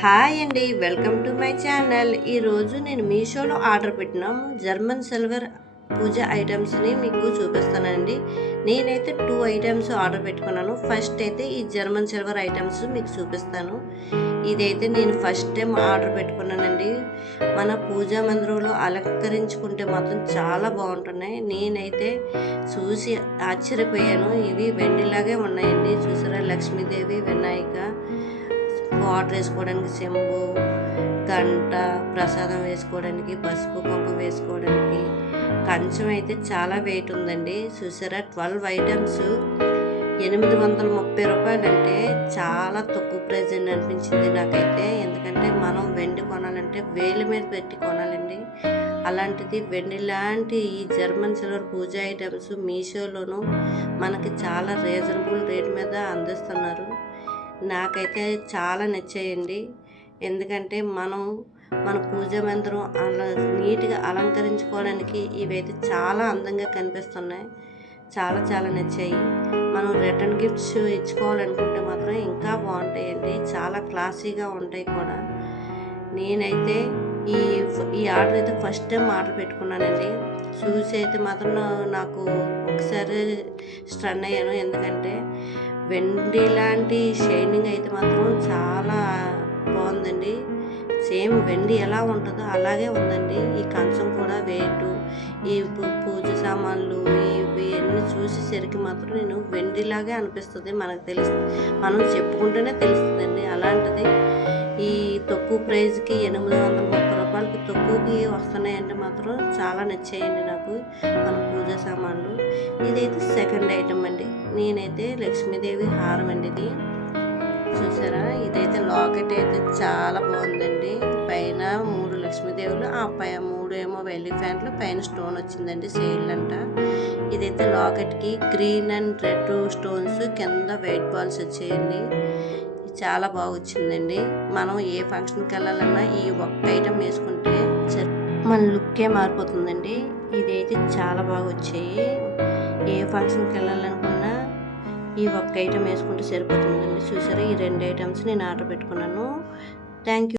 Hi అండి welcome to my channel. ఈరోజు నేను మీషోలో ఆర్డర్ పెట్టిన జర్మన్ సిల్వర్ పూజ ఐటమ్స్ని మీకు చూపిస్తానండి. నేనైతే టూ ఐటమ్స్ ఆర్డర్ పెట్టుకున్నాను. ఫస్ట్ అయితే ఈ జర్మన్ సిల్వర్ ఐటమ్స్ మీకు చూపిస్తాను. ఇదైతే నేను ఫస్ట్ టైం ఆర్డర్ పెట్టుకున్నానండి. మన పూజా మందిరంలో అలంకరించుకుంటే మాత్రం చాలా బాగుంటున్నాయి. నేనైతే చూసి ఆశ్చర్యపోయాను. ఇవి వెండిలాగే ఉన్నాయండి. చూసారా? లక్ష్మీదేవి వినాయక వాటర్ వేసుకోవడానికి చెంబు గంట ప్రసాదం వేసుకోవడానికి పసుపు కుంకుమ వేసుకోవడానికి. కంచం అయితే చాలా వెయిట్ ఉందండి. చూసారా? ట్వెల్వ్ ఐటమ్స్ ఎనిమిది వందల ముప్పై రూపాయలు అంటే చాలా తక్కువ ప్రైజ్ అని అనిపించింది నాకైతే. ఎందుకంటే మనం వెండి కొనాలంటే వేలు మీద పెట్టి కొనాలండి. అలాంటిది వెండి లాంటి ఈ జర్మన్ సిల్వర్ పూజ ఐటమ్స్ మీషోలోనూ మనకి చాలా రీజనబుల్ రేట్ మీద అందిస్తున్నారు. నాకైతే చాలా నచ్చాయండి. ఎందుకంటే మనం మన పూజ మందిరం అలా నీట్గా అలంకరించుకోవడానికి ఇవైతే చాలా అందంగా కనిపిస్తున్నాయి. చాలా చాలా నచ్చాయి. మనం రిటర్న్ గిఫ్ట్స్ ఇచ్చుకోవాలనుకుంటే మాత్రం ఇంకా బాగుంటాయండి. చాలా క్లాసీగా ఉంటాయి కూడా. నేనైతే ఈ ఈ ఆర్డర్ అయితే ఫస్ట్ టైం ఆర్డర్ పెట్టుకున్నానండి. చూసి అయితే మాత్రం నాకు ఒకసారి స్టన్ అయ్యాను. ఎందుకంటే వెండి లాంటి షైనింగ్ అయితే మాత్రం చాలా బాగుందండి. సేమ్ వెండి ఎలా ఉంటుందో అలాగే ఉందండి. ఈ కంచం కూడా వేటు ఈ పూజ సామాన్లు ఇవి అన్నీ చూసేసరికి మాత్రం నేను వెండిలాగే అనిపిస్తుంది. మనకు తెలుస్తుంది మనం చెప్పుకుంటేనే తెలుస్తుందండి తక్కువ ప్రైజ్కి ఎనిమిది వందల ముప్పై రూపాయలకి తక్కువకి వస్తున్నాయంటే మాత్రం చాలా నచ్చాయండి నాకు మన పూజ సామాన్లు. ఇదైతే సెకండ్ ఐటమ్ అండి. నేనైతే లక్ష్మీదేవి హారం అండి ఇది. చూసారా? ఇదైతే లాకెట్ అయితే చాలా బాగుందండి. పైన మూడు లక్ష్మీదేవులు ఆ పై మూడు ఏమో వెళ్ళి ఫ్యాంట్లు పైన స్టోన్ వచ్చిందండి సేల్ అంట. ఇదైతే లాకెట్కి గ్రీన్ అండ్ రెడ్ స్టోన్స్ కింద వైట్ బాల్స్ వచ్చాయండి. చాలా బాగా వచ్చిందండి మనం ఏ ఫంక్షన్కి వెళ్ళాలన్నా ఈ ఒక్క ఐటమ్ వేసుకుంటే మన లుక్కే మారిపోతుందండి. ఇదైతే చాలా బాగా వచ్చాయి ఏ ఫంక్షన్కి వెళ్ళాలనుకున్నా ఈ ఒక్క ఐటమ్ వేసుకుంటే సరిపోతుందండి. చూసారా? ఈ రెండు ఐటమ్స్ నేను ఆర్డర్ పెట్టుకున్నాను. Thank you